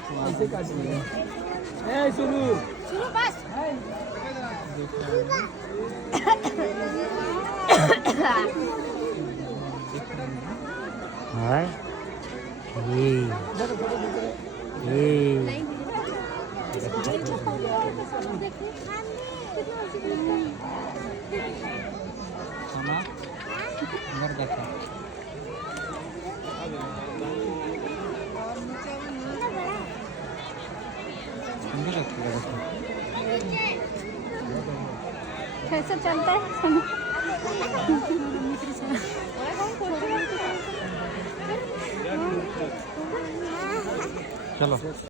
ऐसे काटिए। शुरू शुरू बस। हाय ये खाना अंदर देखा अंदर रखिएगा देखो कैसे चलता है चलो